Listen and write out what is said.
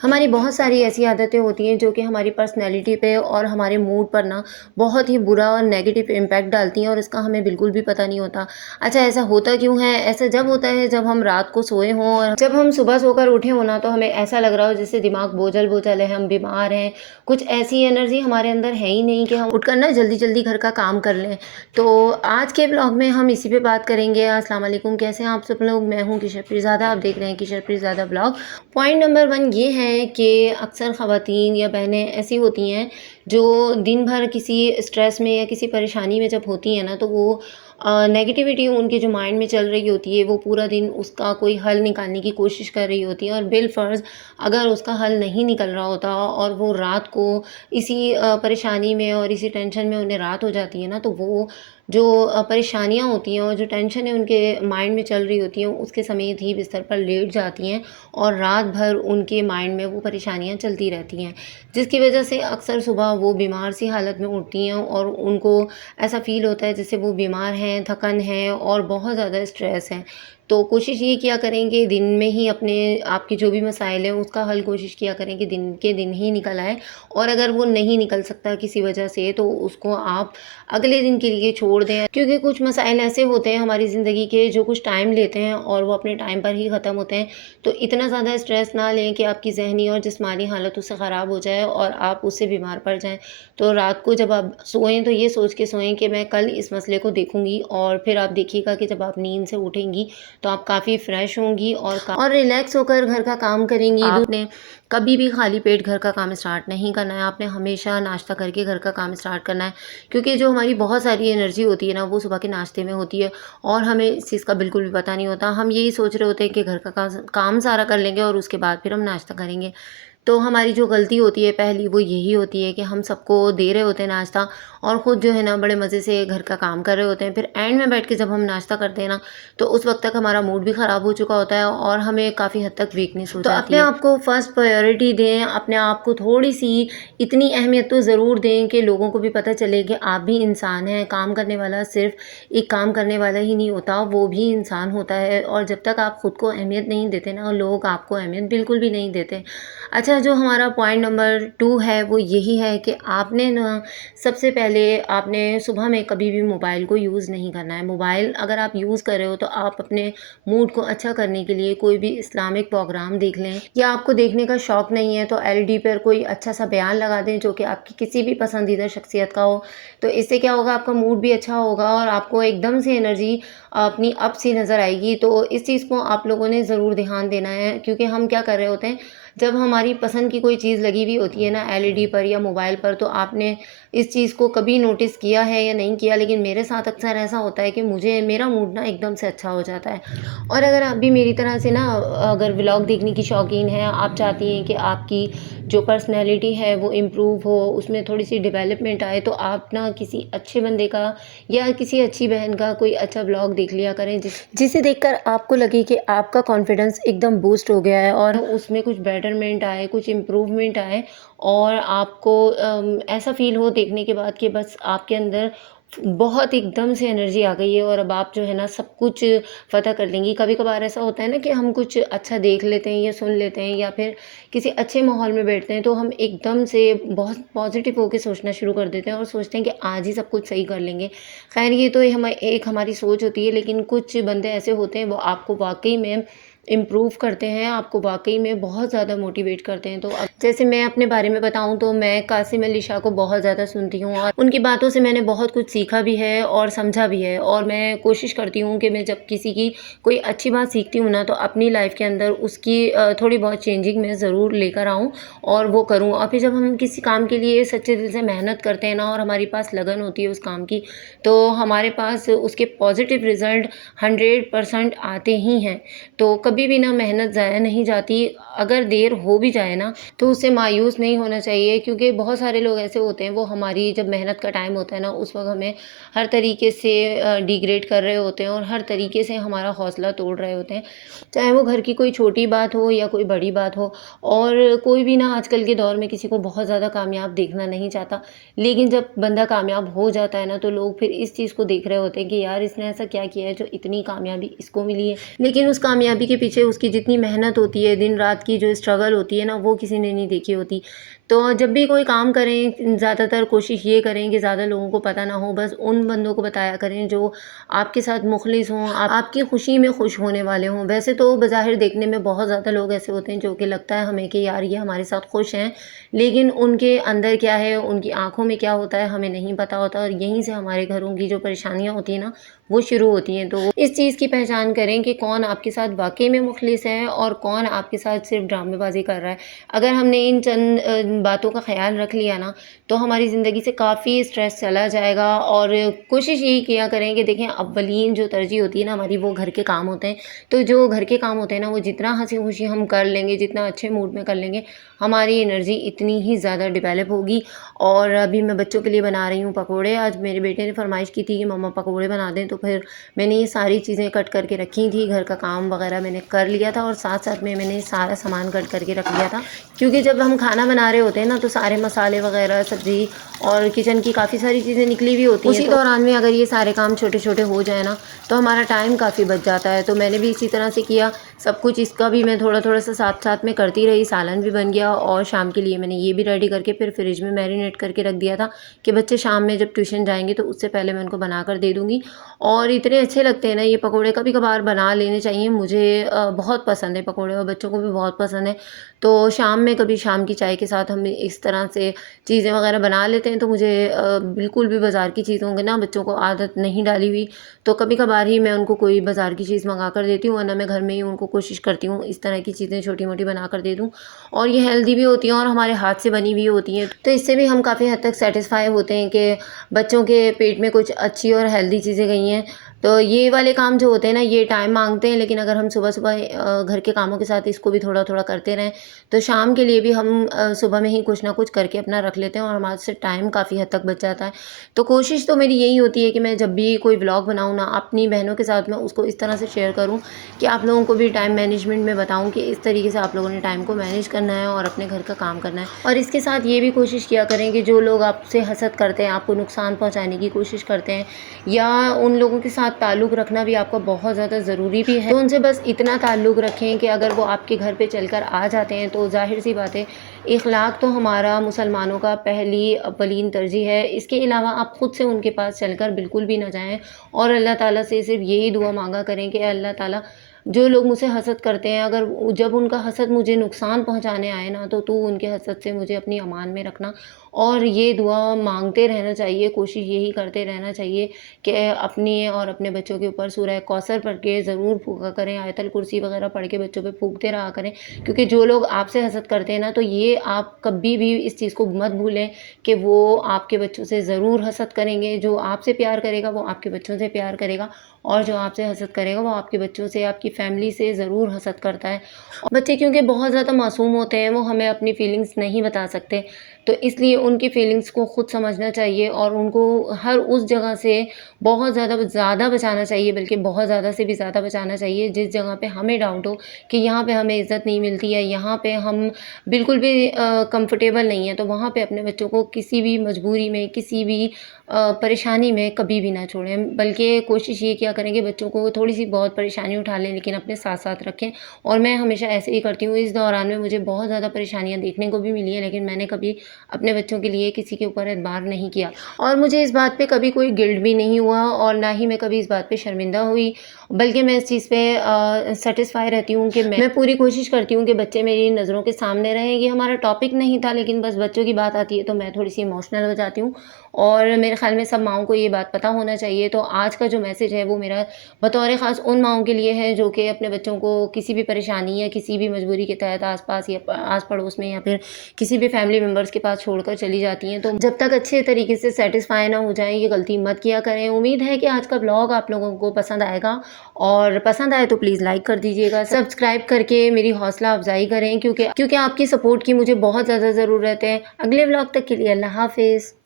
हमारी बहुत सारी ऐसी आदतें होती हैं जो कि हमारी पर्सनैलिटी पे और हमारे मूड पर ना बहुत ही बुरा और नेगेटिव इम्पैक्ट डालती हैं और इसका हमें बिल्कुल भी पता नहीं होता। अच्छा, ऐसा होता क्यों है? ऐसा जब होता है जब हम रात को सोए हों और जब हम सुबह सोकर उठे हों ना, तो हमें ऐसा लग रहा हो जैसे दिमाग बोझल-बोझल है, हम बीमार हैं, कुछ ऐसी एनर्जी हमारे अंदर है ही नहीं कि हम उठकर ना जल्दी-जल्दी घर का काम कर लें। तो आज के ब्लॉग में हम इसी पे बात करेंगे। अस्सलाम वालेकुम, कैसे हैं आप सब लोग? मैं हूँ किशर पीरज़ादा, आप देख रहे हैं Kishore Pirzada blog. Point number 1 ये है कि अक्सर ख़वातीन या बहनें ऐसी होती हैं जो दिन भर किसी स्ट्रेस में या किसी परेशानी में जब होती हैं ना, तो वो नेगेटिविटी उनके जो माइंड में चल रही होती है, वो पूरा दिन उसका कोई हल निकालने की कोशिश कर रही होती है और बिलफ़र्ज़ अगर उसका हल नहीं निकल रहा होता और वो रात को इसी परेशानी में और इसी टेंशन में उन्हें रात हो जाती है ना, तो वो जो परेशानियाँ होती हैं और जो टेंशन है उनके माइंड में चल रही होती हैं, उसके समेत ही बिस्तर पर लेट जाती हैं और रात भर उनके माइंड में वो परेशानियाँ चलती रहती हैं, जिसकी वजह से अक्सर सुबह वो बीमार सी हालत में उठती हैं और उनको ऐसा फ़ील होता है जैसे वो बीमार हैं, थकन है और बहुत ज़्यादा स्ट्रेस है। तो कोशिश ये किया करें कि दिन में ही अपने आपके जो भी मसाइल हैं उसका हल कोशिश किया करें कि दिन के दिन ही निकल आए, और अगर वो नहीं निकल सकता किसी वजह से तो उसको आप अगले दिन के लिए छोड़ दें, क्योंकि कुछ मसाइल ऐसे होते हैं हमारी ज़िंदगी के जो कुछ टाइम लेते हैं और वो अपने टाइम पर ही ख़त्म होते हैं। तो इतना ज़्यादा स्ट्रेस ना लें कि आपकी ज़हनी और जिस्मानी हालत उससे ख़राब हो जाए और आप उससे बीमार पड़ जाएँ। तो रात को जब आप सोएँ तो ये सोच के सोएँ कि मैं कल इस मसले को देखूँगी, और फिर आप देखिएगा कि जब आप नींद से उठेंगी तो आप काफ़ी फ्रेश होंगी और रिलैक्स होकर घर का काम करेंगी। आपने कभी भी खाली पेट घर का काम स्टार्ट नहीं करना है, आपने हमेशा नाश्ता करके घर का काम स्टार्ट करना है, क्योंकि जो हमारी बहुत सारी एनर्जी होती है ना, वो सुबह के नाश्ते में होती है और हमें इस चीज़ का बिल्कुल भी पता नहीं होता। हम यही सोच रहे होते हैं कि घर का काम सारा कर लेंगे और उसके बाद फिर हम नाश्ता करेंगे। तो हमारी जो गलती होती है पहली, वो यही होती है कि हम सबको दे रहे होते हैं नाश्ता और ख़ुद जो है ना बड़े मज़े से घर का काम कर रहे होते हैं। फिर एंड में बैठ के जब हम नाश्ता करते हैं ना, तो उस वक़्त तक हमारा मूड भी ख़राब हो चुका होता है और हमें काफ़ी हद तक वीकनेस हो जाती है। तो अपने आप को फर्स्ट प्रायोरिटी दें, अपने आप को थोड़ी-सी इतनी अहमियत तो ज़रूर दें कि लोगों को भी पता चले कि आप भी इंसान हैं। काम करने वाला सिर्फ़ एक काम करने वाला ही नहीं होता, वो भी इंसान होता है, और जब तक आप ख़ुद को अहमियत नहीं देते ना, लोग आपको अहमियत बिल्कुल भी नहीं देते। अच्छा, जो हमारा पॉइंट नंबर 2 है वो यही है कि आपने ना सबसे पहले आपने सुबह में कभी भी मोबाइल को यूज़ नहीं करना है। मोबाइल अगर आप यूज़ कर रहे हो तो आप अपने मूड को अच्छा करने के लिए कोई भी इस्लामिक प्रोग्राम देख लें, या आपको देखने का शौक़ नहीं है तो एलईडी पर कोई अच्छा सा बयान लगा दें जो कि आपकी किसी भी पसंदीदा शख्सियत का हो। तो इससे क्या होगा, आपका मूड भी अच्छा होगा और आपको एकदम से एनर्जी अपनी अप सी नज़र आएगी। तो इस चीज़ को आप लोगों ने ज़रूर ध्यान देना है, क्योंकि हम क्या कर रहे होते हैं, जब हमारी पसंद की कोई चीज़ लगी हुई होती है ना एलईडी पर या मोबाइल पर, तो आपने इस चीज़ को कभी नोटिस किया है या नहीं किया, लेकिन मेरे साथ अक्सर ऐसा होता है कि मेरा मूड ना एकदम से अच्छा हो जाता है। और अगर आप भी मेरी तरह से ना अगर व्लॉग देखने की शौकीन हैं, आप चाहती हैं कि आपकी जो पर्सनैलिटी है वो इम्प्रूव हो, उसमें थोड़ी-सी डेवलपमेंट आए, तो आप ना किसी अच्छे बंदे का या किसी अच्छी बहन का कोई अच्छा व्लॉग देख लिया करें, जिसे देखकर आपको लगे कि आपका कॉन्फिडेंस एकदम बूस्ट हो गया है और उसमें कुछ बेटरमेंट आए, कुछ इम्प्रूवमेंट आए, और आपको ऐसा फ़ील हो देखने के बाद कि बस आपके अंदर बहुत एकदम से एनर्जी आ गई है और अब आप जो है ना सब कुछ फ़तह कर लेंगी। कभी-कभार ऐसा होता है ना कि हम कुछ अच्छा देख लेते हैं या सुन लेते हैं या फिर किसी अच्छे माहौल में बैठते हैं, तो हम एकदम से बहुत पॉज़िटिव होके सोचना शुरू कर देते हैं और सोचते हैं कि आज ही सब कुछ सही कर लेंगे। ख़ैर, ये तो एक हमारी सोच होती है, लेकिन कुछ बंदे ऐसे होते हैं वो आपको वाक़ई में इम्प्रूव करते हैं, आपको वाक़ई में बहुत ज़्यादा मोटिवेट करते हैं। तो अब जैसे मैं अपने बारे में बताऊँ तो मैं कासिम अली शाह को बहुत ज़्यादा सुनती हूँ और उनकी बातों से मैंने बहुत कुछ सीखा भी है और समझा भी है, और मैं कोशिश करती हूँ कि मैं जब किसी की कोई अच्छी बात सीखती हूँ ना, तो अपनी लाइफ़ के अंदर उसकी थोड़ी बहुत चेंजिंग मैं ज़रूर लेकर आऊँ और वो करूँ। और फिर जब हम किसी काम के लिए सच्चे दिल से मेहनत करते हैं ना और हमारे पास लगन होती है उस काम की, तो हमारे पास उसके पॉज़िटिव रिज़ल्ट 100% आते ही हैं। तो कभी भी ना मेहनत ज़ाया नहीं जाती। अगर देर हो भी जाए ना, तो उससे मायूस नहीं होना चाहिए, क्योंकि बहुत सारे लोग ऐसे होते हैं, वो हमारी जब मेहनत का टाइम होता है ना, उस वक़्त हमें हर तरीके से डिग्रेड कर रहे होते हैं और हर तरीके से हमारा हौसला तोड़ रहे होते हैं। चाहे वो घर की कोई छोटी बात हो या कोई बड़ी बात हो, और कोई भी ना आजकल के दौर में किसी को बहुत ज़्यादा कामयाब देखना नहीं चाहता। लेकिन जब बंदा कामयाब हो जाता है ना, तो लोग फिर इस चीज़ को देख रहे होते हैं कि यार इसने ऐसा क्या किया है जो इतनी कामयाबी इसको मिली है। लेकिन उस कामयाबी के पीछे उसकी जितनी मेहनत होती है, दिन रात की जो स्ट्रगल होती है ना, वो किसी ने नहीं देखी होती। तो जब भी कोई काम करें, ज़्यादातर कोशिश ये करें कि ज़्यादा लोगों को पता ना हो, बस उन बंदों को बताया करें जो आपके साथ मुखलिस हों, आपकी खुशी में खुश होने वाले हों। वैसे तो बज़ाहिर देखने में बहुत ज़्यादा लोग ऐसे होते हैं जो कि लगता है हमें कि यार ये हमारे साथ खुश हैं, लेकिन उनके अंदर क्या है, उनकी आँखों में क्या होता है, हमें नहीं पता होता, और यहीं से हमारे घरों की जो परेशानियाँ होती हैं ना, वो शुरू होती हैं। तो इस चीज़ की पहचान करें कि कौन आपके साथ वाक़ई में मुखलिस है और कौन आपके साथ सिर्फ़ ड्रामेबाज़ी कर रहा है। अगर हमने इन चंद बातों का ख़्याल रख लिया ना, तो हमारी ज़िंदगी से काफ़ी स्ट्रेस चला जाएगा। और कोशिश यही किया करें कि देखें, अव्वलीन जो तरजीह होती है ना हमारी, वो घर के काम होते हैं। तो जो घर के काम होते हैं ना, वो जितना हँसी-खुशी हम कर लेंगे, जितना अच्छे मूड में कर लेंगे, हमारी एनर्जी इतनी ही ज़्यादा डेवलप होगी। और अभी मैं बच्चों के लिए बना रही हूँ पकोड़े। आज मेरे बेटे ने फ़रमाइश की थी कि मम्मा पकोड़े बना दें, तो फिर मैंने ये सारी चीज़ें कट करके रखी थी, घर का काम वगैरह मैंने कर लिया था, और साथ-साथ में मैंने सारा सामान कट करके रख लिया था। क्योंकि जब हम खाना बना रहे होते हैं ना, तो सारे मसाले वगैरह, सब्ज़ी और किचन की काफ़ी सारी चीज़ें निकली हुई होती हैं। उसी दौरान में अगर ये सारे काम छोटे-छोटे हो जाए ना, तो हमारा टाइम काफ़ी बच जाता है। तो मैंने भी इसी तरह से किया, सब कुछ इसका भी मैं थोड़ा-थोड़ा सा साथ-साथ में करती रही। सालन भी बन गया, और शाम के लिए मैंने ये भी रेडी करके फिर फ्रिज में मैरिनेट करके रख दिया था कि बच्चे शाम में जब ट्यूशन जाएँगे तो उससे पहले मैं उनको बना कर दे दूँगी। और इतने अच्छे लगते हैं ना ये पकोड़े, कभी-कभार बना लेने चाहिए। मुझे बहुत पसंद है पकोड़े, और बच्चों को भी बहुत पसंद है। तो शाम में कभी शाम की चाय के साथ हम इस तरह से चीज़ें वगैरह बना लेते हैं। तो मुझे बिल्कुल भी बाज़ार की चीज़ों की ना बच्चों को आदत नहीं डाली हुई। तो कभी-कभार ही मैं उनको कोई बाज़ार की चीज़ मँगा कर देती हूँ, वरना मैं घर में ही उनको कोशिश करती हूँ इस तरह की चीज़ें छोटी-मोटी बना कर दे दूँ। और ये हेल्दी भी होती हैं और हमारे हाथ से बनी हुई होती हैं। तो इससे भी हम काफ़ी हद तक सैटिस्फाई होते हैं कि बच्चों के पेट में कुछ अच्छी और हेल्दी चीज़ें गई हैं। तो ये वाले काम जो होते हैं ना, ये टाइम माँगते हैं, लेकिन अगर हम सुबह-सुबह घर के कामों के साथ इसको भी थोड़ा-थोड़ा करते रहें, तो शाम के लिए भी हम सुबह में ही कुछ ना कुछ करके अपना रख लेते हैं, और हमारे से टाइम काफ़ी हद तक बच जाता है। तो कोशिश तो मेरी यही होती है कि मैं जब भी कोई व्लॉग बनाऊँ ना, अपनी बहनों के साथ मैं उसको इस तरह से शेयर करूँ कि आप लोगों को भी टाइम मैनेजमेंट में बताऊँ कि इस तरीके से आप लोगों ने टाइम को मैनेज करना है और अपने घर का काम करना है। और इसके साथ ये भी कोशिश किया करें कि जो लोग आपसे हसद करते हैं, आपको नुकसान पहुँचाने की कोशिश करते हैं, या उन लोगों के साथ ताल्लुक़ रखना भी आपका बहुत ज़्यादा ज़रूरी भी है। तो उनसे बस इतना ताल्लुक़ रखें कि अगर वो आपके घर पे चलकर आ जाते हैं, तो ज़ाहिर-सी बात है, इख़लाक़ तो हमारा मुसलमानों का पहली अव्वलीन तरजीह है। इसके अलावा आप खुद से उनके पास चलकर बिल्कुल भी ना जाएँ, और अल्लाह ताला से सिर्फ़ यही दुआ माँगा करें कि अल्लाह ताला, जो लोग मुझसे हसद करते हैं, अगर जब उनका हसद मुझे नुकसान पहुँचाने आए ना, तो तू उनके हसद से मुझे अपनी अमान में रखना। और ये दुआ माँगते रहना चाहिए, कोशिश यही करते रहना चाहिए कि अपनी और अपने बच्चों के ऊपर सूरह कौसर पढ़ के ज़रूर फूँका करें, आयतल कुर्सी वग़ैरह पढ़ के बच्चों पे फूँकते रहा करें। क्योंकि जो लोग आपसे हसद करते हैं ना, तो ये आप कभी भी इस चीज़ को मत भूलें कि वो आपके बच्चों से ज़रूर हसद करेंगे। जो आपसे प्यार करेगा, वो आपके बच्चों से प्यार करेगा, और जो आपसे हसद करेगा, वो आपके बच्चों से, आपकी फ़ैमिली से ज़रूर हसद करता है। बच्चे क्योंकि बहुत ज़्यादा मासूम होते हैं, वो हमें अपनी फ़ीलिंग्स नहीं बता सकते, तो इसलिए उनकी फ़ीलिंग्स को खुद समझना चाहिए, और उनको हर उस जगह से बहुत ज़्यादा बचाना चाहिए, बल्कि बहुत ज़्यादा से भी ज़्यादा बचाना चाहिए, जिस जगह पे हमें डाउट हो कि यहाँ पे हमें इज़्ज़त नहीं मिलती है, यहाँ पे हम बिल्कुल भी कंफ़र्टेबल नहीं हैं, तो वहाँ पे अपने बच्चों को किसी भी मजबूरी में, किसी भी परेशानी में कभी भी ना छोड़ें। बल्कि कोशिश ये किया करें कि बच्चों को थोड़ी-सी बहुत परेशानी उठा लें, लेकिन अपने साथ-साथ रखें। और मैं हमेशा ऐसे ही करती हूँ। इस दौरान में मुझे बहुत ज़्यादा परेशानियाँ देखने को भी मिली हैं, लेकिन मैंने कभी अपने बच्चों के लिए किसी के ऊपर एतबार नहीं किया, और मुझे इस बात पे कभी कोई गिल्ट भी नहीं हुआ, और ना ही मैं कभी इस बात पे शर्मिंदा हुई। बल्कि मैं इस चीज़ पे सैटिस्फाई रहती हूँ कि मैं पूरी कोशिश करती हूँ कि बच्चे मेरी नज़रों के सामने रहें। ये हमारा टॉपिक नहीं था, लेकिन बस बच्चों की बात आती है तो मैं थोड़ी-सी इमोशनल हो जाती हूँ, और मेरे ख़्याल में सब माँओं को ये बात पता होना चाहिए। तो आज का जो मैसेज है, वो मेरा बतौर ख़ास उन माँओं के लिए है जो कि अपने बच्चों को किसी भी परेशानी या किसी भी मजबूरी के तहत आस-पास या आस-पड़ोस में, या फिर किसी भी फैमिली मेंबर्स के पास छोड़कर चली जाती हैं। तो जब तक अच्छे तरीके से सैटिस्फाई ना हो जाएँ, ये गलती मत किया करें। उम्मीद है कि आज का व्लॉग आप लोगों को पसंद आएगा, और पसंद आए तो प्लीज़ लाइक कर दीजिएगा, सब्सक्राइब करके मेरी हौसला अफ़ज़ाई करें, क्योंकि आपकी सपोर्ट की मुझे बहुत ज़्यादा ज़रूरत है। अगले व्लॉग तक के लिए अल्लाह हाफ़िज़।